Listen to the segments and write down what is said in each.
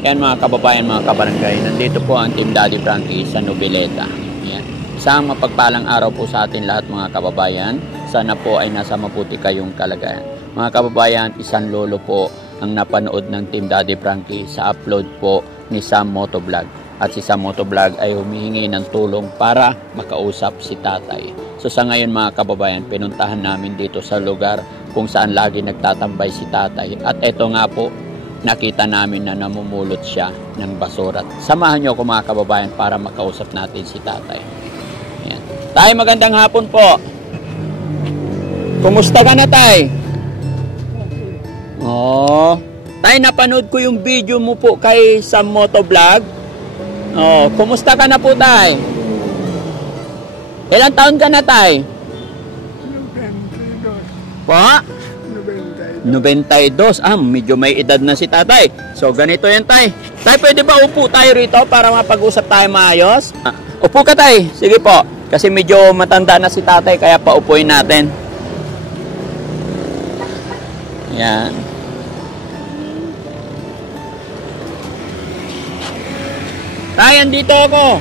Yan mga kababayan, mga kabarangay, nandito po ang Team Daddy Frankie sa Noveleta. Yan. Isang mapagpalang araw po sa atin lahat mga kababayan. Sana po ay nasa mabuti kayong kalagayan. Mga kababayan, isang lolo po ang napanood ng Team Daddy Frankie sa upload po ni Sam Motovlog. At si Sam Motovlog ay humihingi ng tulong para makausap si tatay. So sa ngayon mga kababayan, pinuntahan namin dito sa lugar kung saan lagi nagtatambay si tatay. At ito nga po, nakita namin na namumulot siya ng basura. Samahan niyo ako mga kababayan para makausap natin si tatay. Ayan. Tay, magandang hapon po. Kumusta ka na, tay? Oh, tay, napanood ko yung video mo po kay Sam Motovlog. Oh, kumusta ka na po, tay? Ilang taon ka na, tay? 92. Po? 92. Medyo may edad na si tatay. So, ganito yan, tay. Tay, pwede ba upo tayo rito para mapag-usap tayo maayos? Upo ka, tay. Sige po. Kasi medyo matanda na si tatay, kaya paupuin natin. Yan. Tay, andito ako.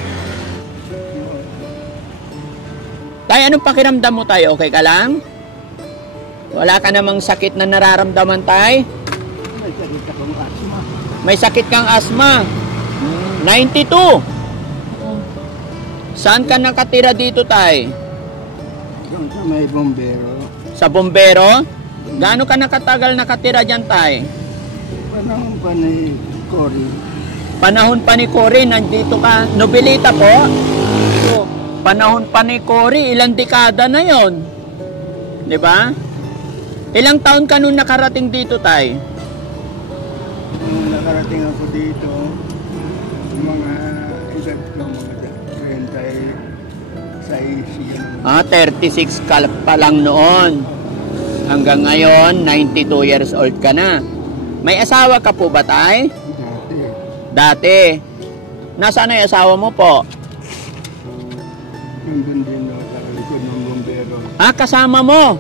Tay, anong pakiramdam mo, tay? Okay ka lang? Wala ka namang sakit na nararamdaman, tay? May sakit akong asma. May sakit kang asma. 92. Saan ka nakatira dito, tay? Doon sa may bombero. Sa bombero? Gaano ka nakatagal nakatira dyan, tay? Panahon pa ni Cory. Panahon pa ni Cory, nandito ka. Noveleta po? So, panahon pa ni Cory, ilang dekada na yon, di ba? Ilang taon ka nung nakarating dito, tay? Nung nakarating ako dito, mga edad ko, mga 36 36 ka pa lang noon. Hanggang ngayon, 92 years old ka na. May asawa ka po ba, tay? Dati. Nasaan na yung asawa mo po? Nandun din sa likod ng bombero. Kasama mo?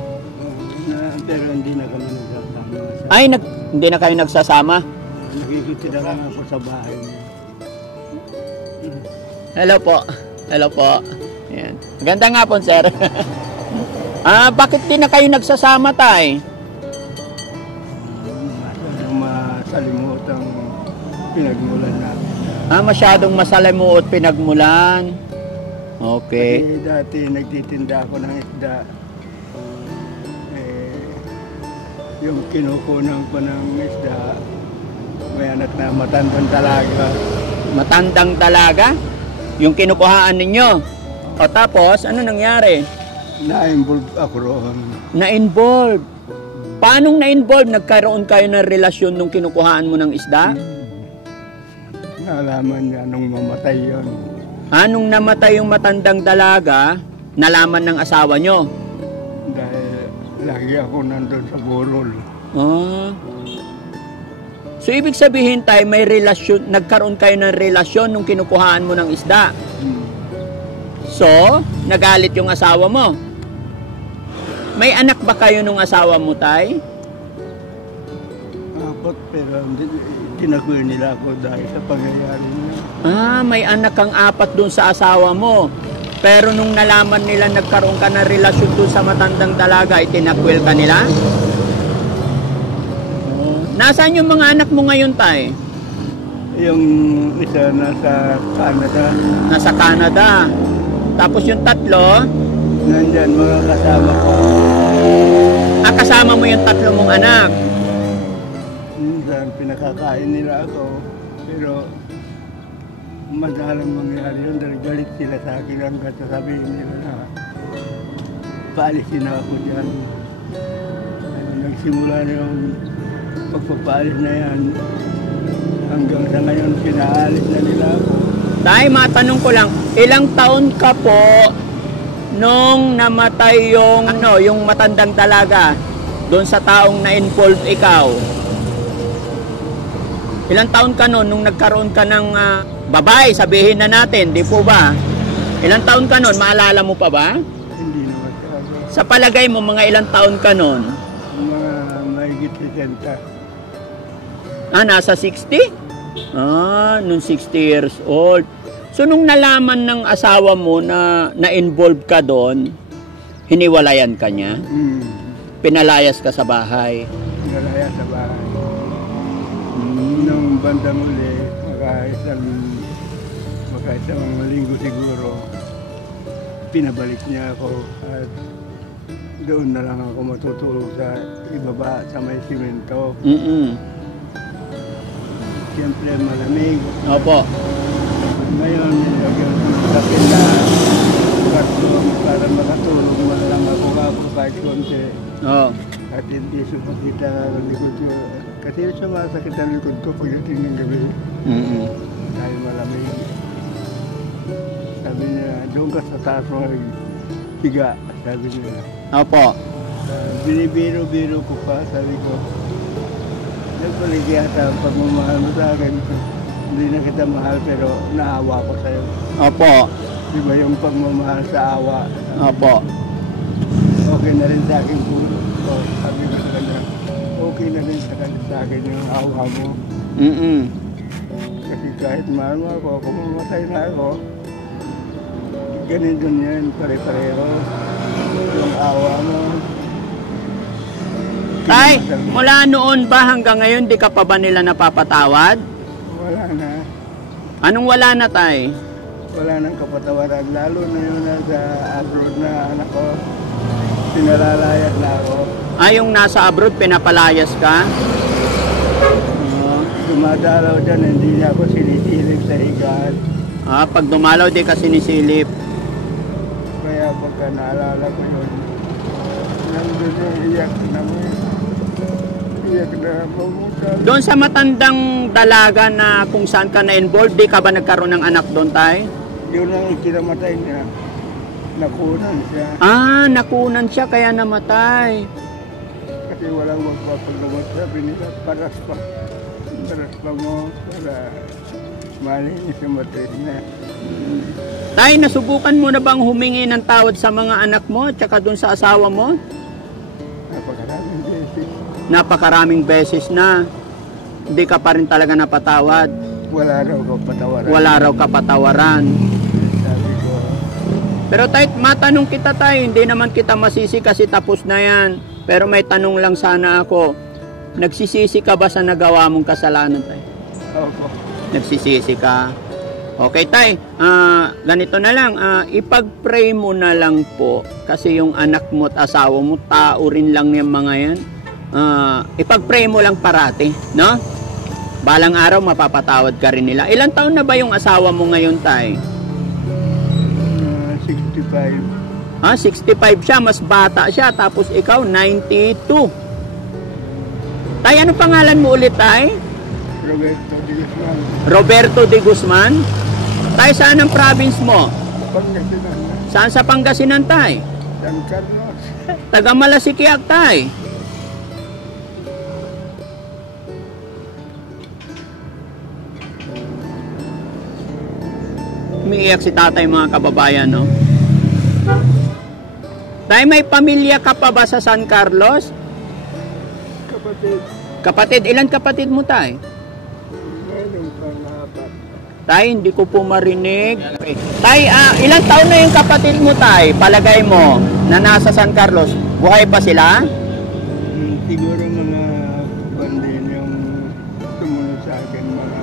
Pero hindi na kami nagsasama. Ay, hindi na kayo nagsasama? Nakikitira lang ako sa bahay niya. Hello po. Hello po. Ayan. Ganda nga po, sir. Bakit di na kayo nagsasama, tay? Masalimutang pinagmulan namin. Masyadong masalimuot pinagmulan. Okay. Kasi dati nagtitinda ako ng isda. Yung kinukunan ko ng isda, may anak na matandang dalaga. Matandang dalaga? Yung kinukuhaan ninyo? O tapos, ano nangyari? Na-involve ako roon. Na-involve? Paanong na-involve? Nagkaroon kayo ng relasyon nung kinukuhaan mo ng isda? Nalaman niya nung mamatay yun. Nung namatay yung matandang dalaga, nalaman ng asawa nyo? Dahil lagi ako nandun sa burol. So, ibig sabihin tayo, may relasyon, nagkaroon kayo ng relasyon nung kinukuhaan mo ng isda. So, nagalit yung asawa mo. May anak ba kayo nung asawa mo, tay? Apat, pero tinakwil nila ako dahil sa pangyayari niya. May anak kang 4 dun sa asawa mo. Pero nung nalaman nila nagkaroon ka ng relasyon dun sa matandang dalaga, itinakwil ka nila? Nasaan yung mga anak mo ngayon, tay? Yung isa nasa Canada. Nasa Canada. Tapos yung 3, nandyan mga kasama ko. Kasama mo yung 3 mong anak? Minsan pinakakain nila ako. Pero madalang mangyari yun dahil galit sila sa akin hanggang sasabihin nila na paalisin na ako dyan. Nagsimula na yung pagpapaalis na yan. Hanggang sa ngayon pinaalis na nila ako. Tay, matanong ko lang, ilang taon ka po nung namatay yung yung matandang dalaga doon sa taong na-involve ikaw? Ilang taon ka noon nung nagkaroon ka ng babae, sabihin na natin, di po ba? Ilang taon ka noon? Maalala mo pa ba? Hindi na masyado. Sa palagay mo, mga ilang taon ka noon? Mga mahigit 60. Nasa 60? Nung 60 years old. So, nung nalaman ng asawa mo na na-involve ka doon, hiniwalayan ka niya? Pinalayas ka sa bahay? Pinalaya sa bahay. Nung bandang uli, makaisang linggo siguro, pinabalik niya ako at doon na lang ako matutulog sa ibaba sa may simento. Siyempre malamig. Opo. Ngayon, nilagyan ko sa pila karton para makatulog man lang ako kahit konti. Oo. At hindi sumakita ang likod ko. Kasi sumasakit ang likod ko pagdating ng gabi. Dahil malamig. Sabi niya, doon ka sa taas mo higa, sabi niya. Opo. Binibiro-biro ko pa, sabi ko. Nagpalik yata ang pagmamahal mo sa akin. Hindi na kita mahal pero naawa ko sa'yo. Opo. Di ba yung pagmamahal sa awa? Opo. Okay na rin sa akin po. Sabi ko sa kanya, okay na rin sa akin yung awa mo. Kasi kahit mahal mo ako, kung mamatay na ako, ganun din yan, pare-pareho. Yung awa mo. Tay, mula noon ba hanggang ngayon di ka pa ba nila napapatawad? Wala na. Anong wala na, Tay? Wala nang kapatawaran. Lalo na yun nasa abroad na anak ko. Pinalalayas na ako. Yung nasa abroad, pinapalayas ka? Dumadalaw dyan, hindi niya ako sinisilip sa higaan. Pag dumalaw, di ka sinisilip. Kaya pagka naalala ko yun, nandun yung iyak na mo. Iyak na mamutal. Doon sa matandang dalaga na kung saan ka na-involved, di ka ba nagkaroon ng anak doon, Tay? Yun lang yung kinamatay niya. Nakunan siya. Nakunan siya kaya namatay. Kasi walang magpapagawa. Sabi nila, paras pa. Paras pa mo para malinis yung matres niya. Tay, nasubukan mo na bang humingi ng tawad sa mga anak mo at saka doon sa asawa mo? Napakaraming beses. Napakaraming beses na. Hindi ka pa rin talaga napatawad. Wala raw kapatawaran. Wala raw kapatawaran. Sabi ko, Pero Tay, matanong kita, Tay, hindi naman kita masisi kasi tapos na yan. Pero may tanong lang sana ako. Nagsisisi ka ba sa nagawa mong kasalanan, Tay? opo. Nagsisisi ka? Okay, Tay. Ganito na lang. Ipag-pray mo na lang po. Kasi yung anak mo at asawa mo, tao rin lang yung mga yan. Ipag-pray mo lang parati, no? Balang araw, mapapatawad ka rin nila. Ilang taon na ba yung asawa mo ngayon, Tay? 65. 65 siya, mas bata siya. Tapos ikaw, 92. Tay, ano pangalan mo ulit, Tay? Roberto de Guzman. Roberto de Guzman. Tay, saan ang province mo? Pangasinan. Saan sa Pangasinan, Tay? San Carlos. Taga Malasikiak, Tay. Umiiyak si tatay, mga kababayan, no? Tay, may pamilya ka pa ba sa San Carlos? Kapatid. Kapatid, ilan kapatid mo, Tay? Mayroon pang apat. Tay, hindi ko po marinig. Okay. Tay, ilang taon na yung kapatid mo, Tay? Palagay mo na nasa San Carlos. Buhay pa sila? Siguro mga bandin yung sumunod sa akin. Mga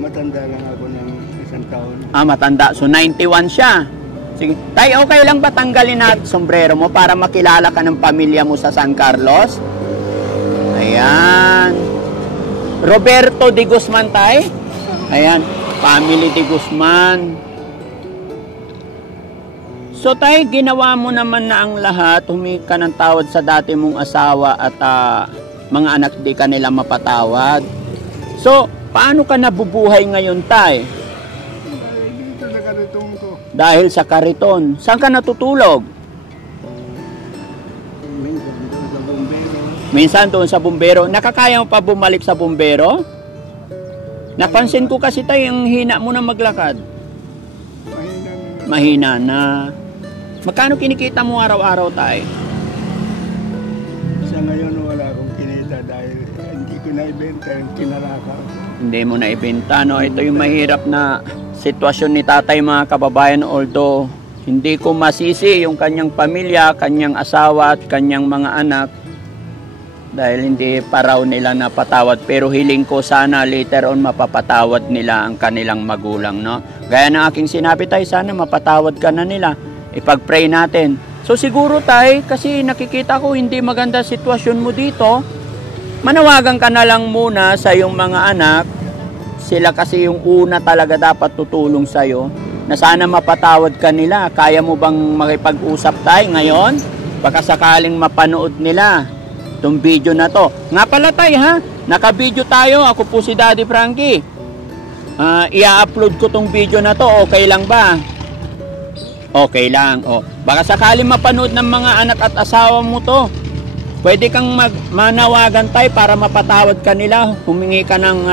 matanda lang ako ng isang taon. Matanda. So, 91 siya. Sige. Tay, okay lang ba tanggalin natin sombrero mo para makilala ka ng pamilya mo sa San Carlos? Ayan. Roberto de Guzman, Tay. Ayan. Family de Guzman. So, Tay, ginawa mo naman na ang lahat. Humingi ka ng tawad sa dati mong asawa at mga anak di ka nila mapatawad. So, paano ka nabubuhay ngayon, Tay? Dito sa karitong ko. Dahil sa kariton. Saan ka natutulog? Minsan dito sa bombero. Minsan doon sa bumbero. Nakakaya mo pa bumalik sa bumbero? Napansin ko kasi tayo, yung hina mo na maglakad. Mahina na. Magkano kinikita mo araw-araw, Tay? Sa ngayon wala akong kinita dahil hindi ko ko naibenta yung kinarakaw ko. Hindi mo na ibenta, no? Ito yung mahirap na sitwasyon ni tatay, mga kababayan. Although hindi ko masisi yung kanyang pamilya, kanyang asawa at kanyang mga anak dahil hindi pa raw nila napatawad, pero hiling ko sana later on mapapatawad nila ang kanilang magulang, no? Gaya ng aking sinabi, tay, sana mapatawad ka na nila, ipag-pray natin. So siguro, tay, kasi nakikita ko hindi maganda sitwasyon mo dito, manawagan ka na lang muna sa iyong mga anak. Sila kasi yung una talaga dapat tutulong sa'yo, na sana mapatawad ka nila. Kaya mo bang makipag-usap tayo ngayon? Baka sakaling mapanood nila itong video na to. Nga pala, tay, ha? Naka-video tayo. Ako po si Daddy Frankie. I-upload ko tong video na to. Okay lang ba? Okay lang. O, baka sakaling mapanood ng mga anak at asawa mo to. Pwede kang manawagan, tay, para mapatawad ka nila. Humingi ka ng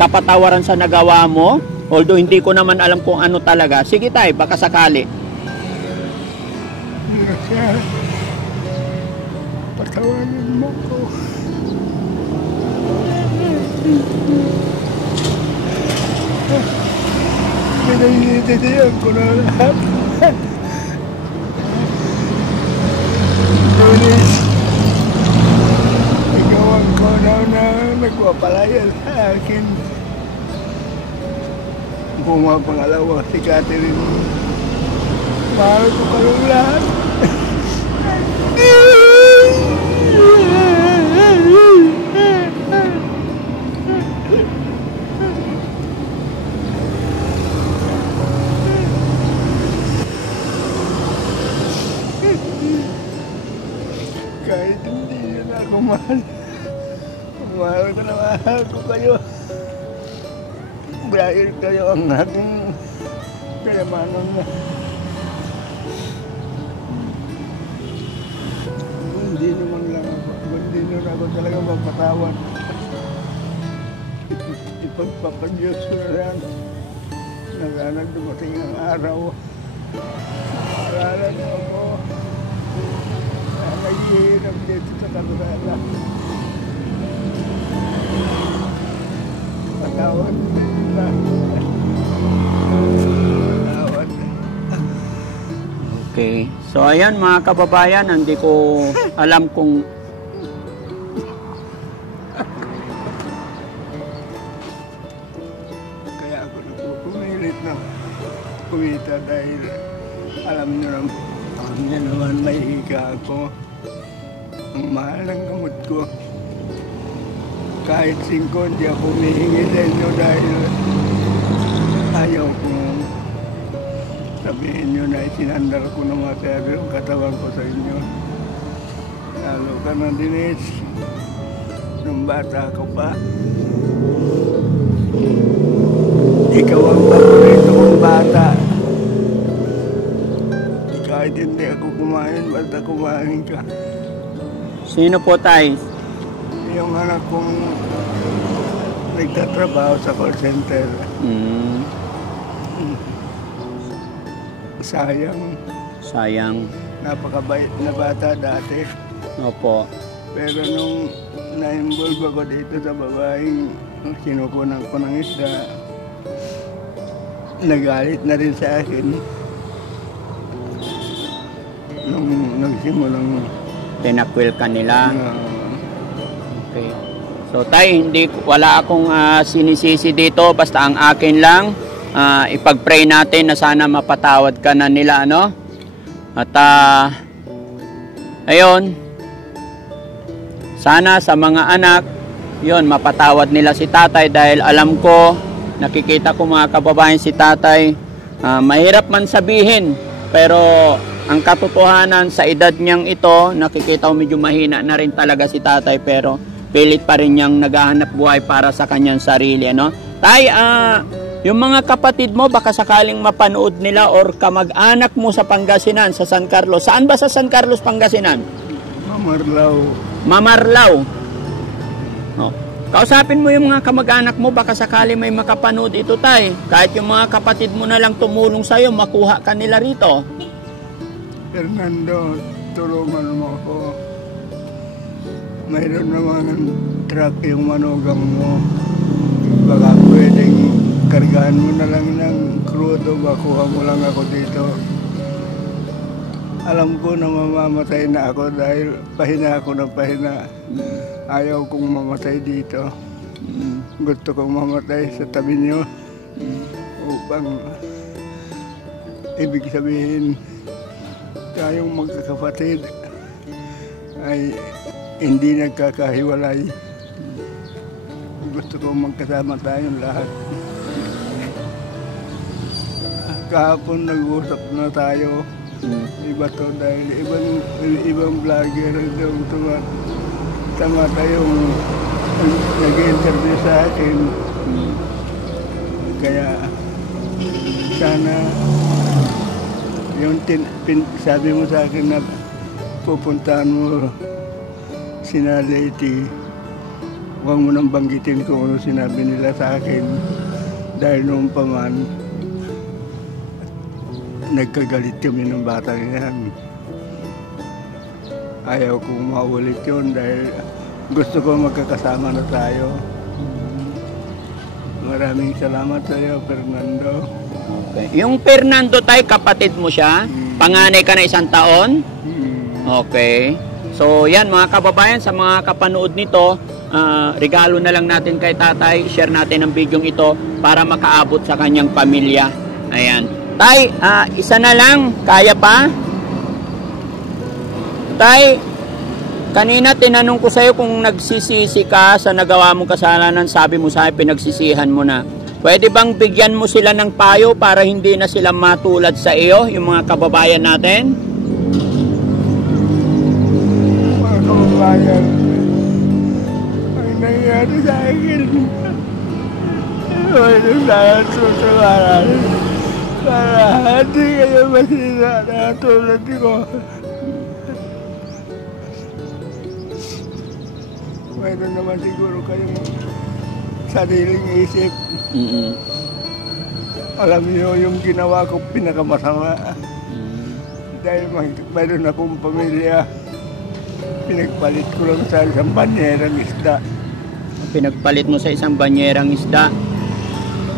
kapatawaran sa nagawa mo. Although hindi ko naman alam kung ano talaga. Sige, tay, baka sakali. Patawarin mo ko. Pinahihitidihan ko na lahat. Lunis, ikaw ang konaw na nagpapalaya sa akin. Pumapangalawa si Catherine. Mahal ko kayong lahat. Kahit hindi nyo na ako mahal, mahal ko na mahal ko kayo. Dahil kayo ang aking kayamanan na. Hindi naman lang ako, hindi naman ako talaga mapatawad. Ipagpapadyos ko na yan. Naghanag dumating ang araw. Maaralan mo ako. Naghihirap dito sa kalsada. Patawad na. Patawad. Okay. So ayan, mga kababayan, hindi ko alam kung kaya ako pumilit na kumita dahil alam niyo naman may hika ako. Ang mahal ng gamot ko. Kahit 5 hindi ako humihingi sa inyo dahil ayaw ko sabihin nyo na isinandal ko ng masyado yung katawan ko sa inyo. Lalo ka na, Denise. Nung bata ko pa. Ikaw ang paborito kong bata. Kahit hindi ako kumain, basta kumain ka. sino po, tay? Yung anak kong nagtatrabaho sa call center. Sayang. Napakabait na bata dati. Opo. Pero nung na-involve ako dito sa babaeng sinukunan ko ng isda, nagalit na rin sa akin. Nung nagsimulang Tinakwil ka nila. Okay. So, tay, wala akong sinisisi dito. Basta ang akin lang, ipag-pray natin na sana mapatawad ka na nila, ano? At, ayun, sana sa mga anak, yun, mapatawad nila si tatay dahil alam ko, nakikita ko mga kababayan si tatay, mahirap man sabihin, pero ang katotohanan sa edad niyang ito, nakikita ko medyo mahina na rin talaga si tatay, pero pilit pa rin niyang naghahanap buhay para sa kanyang sarili, ano? Tay, yung mga kapatid mo, baka sakaling mapanood nila or kamag-anak mo sa Pangasinan, sa San Carlos. Saan ba sa San Carlos, Pangasinan? Mamarlao. Oh. Kausapin mo yung mga kamag-anak mo, baka sakali may makapanood ito, tay. Kahit yung mga kapatid mo na lang tumulong sa'yo, makuha ka nila rito. Fernando, tulungan mo ako. Mayroon naman truck yung manugang mo. Baka pwedeng kargahan mo na lang ng krudo, makuha mo lang ako dito. Alam ko na mamamatay na ako dahil pahina ako ng pahina. Ayaw kong mamatay dito. Gusto kong mamatay sa tabi niyo upang ibig sabihin tayong magkakapatid ay hindi nagkakahiwalay. Gusto kong magkasama tayong lahat. Kahapon nag-usap na tayo. Iba to dahil ibang vlogger yung tama tayong nag-interview sa akin. Kaya sana yung sabi mo sa akin na pupuntahan mo sina Leti, huwag mo nang banggitin kung ano sinabi nila sa akin dahil noong pa man nagkagalit kami ng batang yan. Ayaw kong maulit yun dahil gusto ko magkakasama na tayo. Maraming salamat sa iyo, Fernando. Okay. Yung Fernando tayo, kapatid mo siya? Panganay ka na 1 taon? Okay. So yan mga kababayan, sa mga kapanood nito, regalo na lang natin kay tatay. Share natin ang video ito para makaabot sa kanyang pamilya. Ayan. Tay, isa na lang, kaya pa? Tay, kanina tinanong ko sa'yo kung nagsisisi ka sa nagawa mong kasalanan, sabi mo sa'yo pinagsisihan mo na. Pwede bang bigyan mo sila ng payo para hindi na sila matulad sa iyo, yung mga kababayan natin? Mga kababayan, ang nangyari sa akin, wala na susuwaran. Para hindi kayo masira na tulad ko. Mayroon naman siguro kayong sariling isip. Alam niyo yung ginawa ko pinakamasama. Dahil mayroon akong pamilya, pinagpalit ko lang sa isang banyerang isda. Pinagpalit mo sa isang banyerang isda.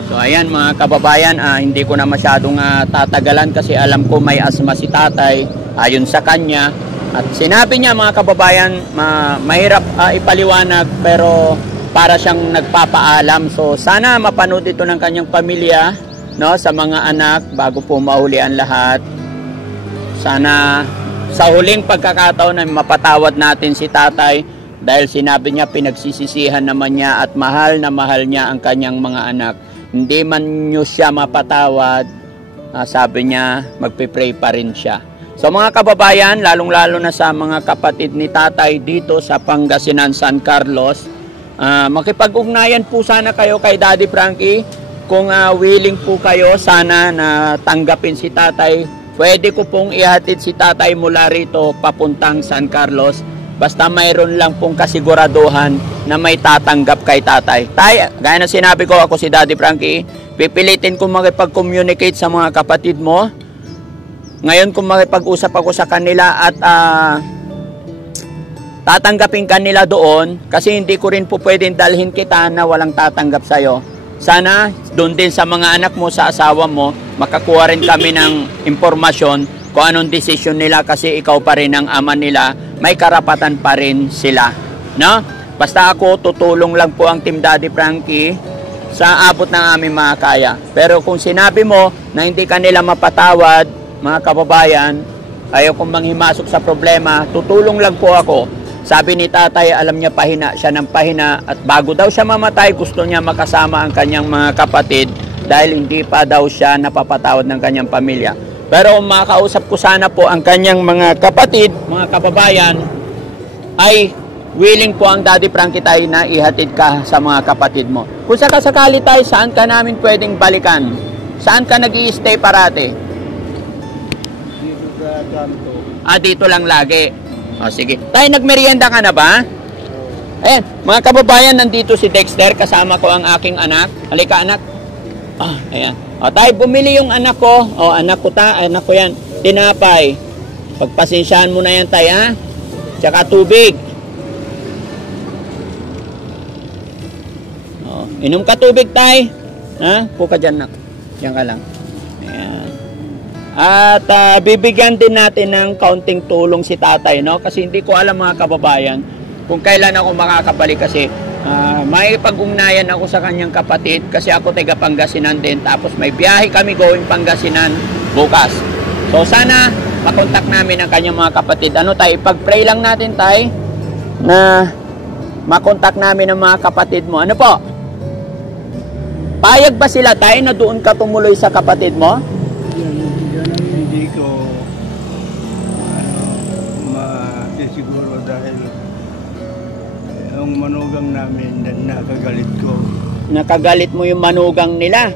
So ayan mga kababayan, hindi ko na masyadong tatagalan kasi alam ko may asma si tatay ayon sa kanya. At sinabi niya mga kababayan, mahirap ipaliwanag pero para siyang nagpapaalam. So sana mapanood ito ng kanyang pamilya, no, sa mga anak bago po mahuli ang lahat. Sana sa huling pagkakataon ay mapatawad natin si tatay dahil sinabi niya pinagsisisihan naman niya at mahal na mahal niya ang kanyang mga anak. Hindi man nyo siya mapatawad, sabi niya, magpipray pa rin siya. So mga kababayan, lalong-lalo na sa mga kapatid ni tatay dito sa Pangasinan, San Carlos, makipag-ugnayan po sana kayo kay Daddy Frankie. Kung willing po kayo, sana na tanggapin si tatay. Pwede ko pong ihatid si tatay mula rito papuntang San Carlos. Basta mayroon lang pong kasiguraduhan na may tatanggap kay tatay. Tay, gaya na sinabi ko, ako si Daddy Frankie, pipilitin kong makipag-communicate sa mga kapatid mo. Ngayon kung makipag-usap ako sa kanila at tatanggapin kanila doon, kasi hindi ko rin po pwedeng dalhin kita na walang tatanggap sa'yo. Sana doon din sa mga anak mo, sa asawa mo, makakuha rin kami ng impormasyon kung anong desisyon nila kasi ikaw pa rin ang ama nila, may karapatan pa rin sila. No? Basta ako, tutulong lang po ang Team Daddy Frankie sa abot ng aming mga kaya. Pero kung sinabi mo na hindi ka nila mapatawad, mga kababayan, ayaw kong manghimasok sa problema, tutulong lang po ako. Sabi ni tatay, alam niya pahina siya ng pahina at bago daw siya mamatay, gusto niya makasama ang kanyang mga kapatid dahil hindi pa daw siya napapatawad ng kanyang pamilya. Pero kung makausap ko sana po ang kanyang mga kapatid, mga kababayan, ay willing po ang Daddy Frankie tayo na ihatid ka sa mga kapatid mo. Kung sakasakali tayo, saan ka namin pwedeng balikan? Saan ka nag-i-stay parate? Dito sa kanto. Dito lang lagi. O sige. Tayo, nagmerienda ka na ba? Ayan, mga kababayan, nandito si Dexter, kasama ko ang aking anak. Halika anak. Ayan. O tayo, bumili yung anak ko. O anak ko anak ko yan. Tinapay. Pagpasensyahan mo na yan tayo, ha? Tsaka tubig. Oh, inom ka tubig, tay. Ha? Puka dyan, nak. Yan ka lang. Ayan. At bibigyan din natin ng kaunting tulong si tatay, no? Kasi hindi ko alam, mga kababayan, kung kailan ako makakabalik kasi may pag-ugnayan ako sa kanyang kapatid kasi ako taga Pangasinan din. Tapos may biyahe kami going Pangasinan bukas. So sana makontak namin ang kanyang mga kapatid. Ano tay, ipag-pray lang natin tay na makontak namin ang mga kapatid mo. Ano po? Payag ba sila tay na doon ka tumuloy sa kapatid mo? Yan ang hindi ko masisiguro dahil yung manugang namin nakagalit ko. Nakagalit mo yung manugang nila?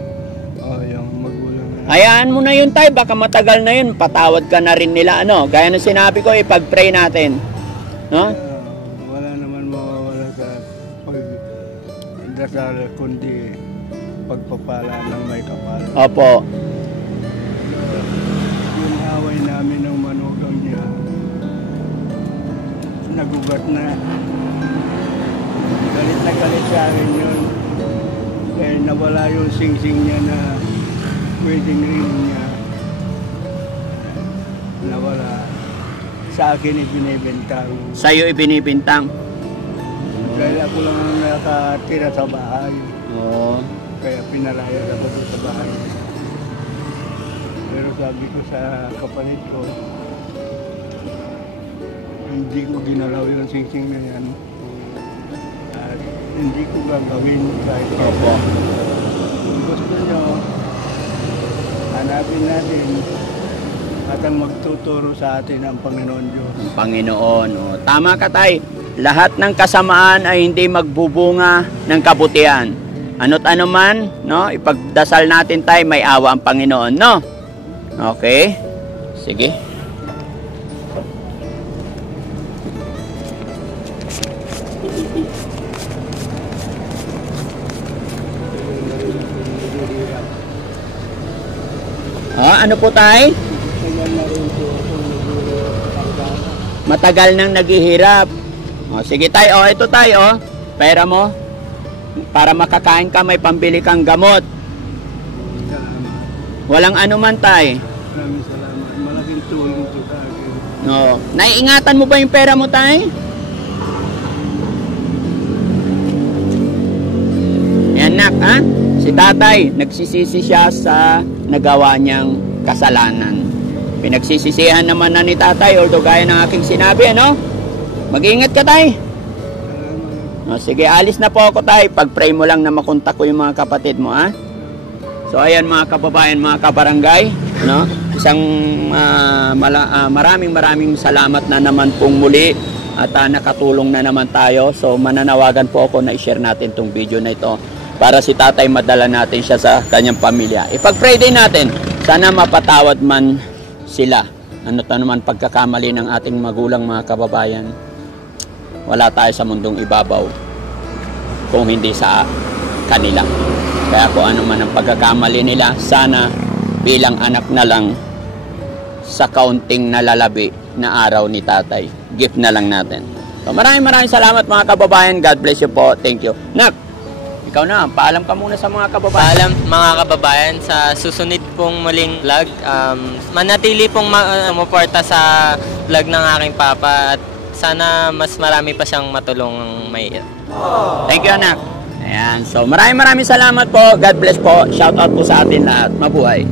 Yung magulang na. Hayaan mo na yun tay, baka matagal na yun, patawad ka na rin nila, ano? Gaya ng sinabi ko, ipag-pray natin. No? Wala naman mawawala sa pagdasal kundi pagpapala ng may kapal. Opo. Yung away namin ng manugang niya, nagugat na. Galit na galit sa akin yun. Kaya nawala yung sing-sing niya na wedding ring niya. Nawala. Sa akin ibinibintang. Sa'yo ibinibintang? Dahil ako lang ang nakatira sa bahay. Oo. Kaya pinalaya ako sa bahay. Pero sabi ko sa kapatid ko, hindi ko ginalaw yung sing-sing na yan. At hindi ko gagawin kahit Opo. kung gusto nyo, hanapin natin at ang magtuturo sa atin ang Panginoon Diyos. Panginoon. O, tama ka tay. Lahat ng kasamaan ay hindi magbubunga ng kabutihan. Ano't ano man, no? Ipagdasal natin tay, may awa ang Panginoon, no? Okay? Sige. Ano po tay? Matagal nang naghihirap. Sige tay, ito tay, pera mo. Para makakain ka, may pambili kang gamot. Walang anuman tay. Maraming salamat. Malaking tulong ito sa akin. No. Naiingatan mo ba yung pera mo tay? Yan nak, ha? Si tatay, nagsisisi siya sa nagawa niyang kasalanan. Pinagsisisihan naman na ni tatay, although gaya ng aking sinabi, ano? Mag-iingat ka tay. Sige, alis na po ako tay. Pag-pray mo lang na makontak ko yung mga kapatid mo, ha? So ayan mga kababayan, mga kabarangay, no? Isang maraming salamat na naman pong muli at nakatulong na naman tayo. So mananawagan po ako na i-share natin tong video na ito para si tatay madala natin siya sa kanyang pamilya. Ipag-pray din natin, sana mapatawad man sila. Ano naman pagkakamali ng ating magulang, mga kababayan. Wala tayo sa mundong ibabaw kung hindi sa kanila. Kaya kung ano man ang pagkakamali nila, sana bilang anak na lang sa kaunting nalalabi na araw ni tatay. Gift na lang natin. So maraming salamat mga kababayan. God bless you po. Thank you. Nak, ikaw na, paalam ka muna sa mga kababayan. Paalam mga kababayan, sa susunod pong muling vlog, manatili pong sumuporta sa vlog ng aking papa at sana mas marami pa siyang matulong may. Thank you anak. Ayan, so maraming salamat po. God bless po. Shout out po sa atin lahat. Mabuhay.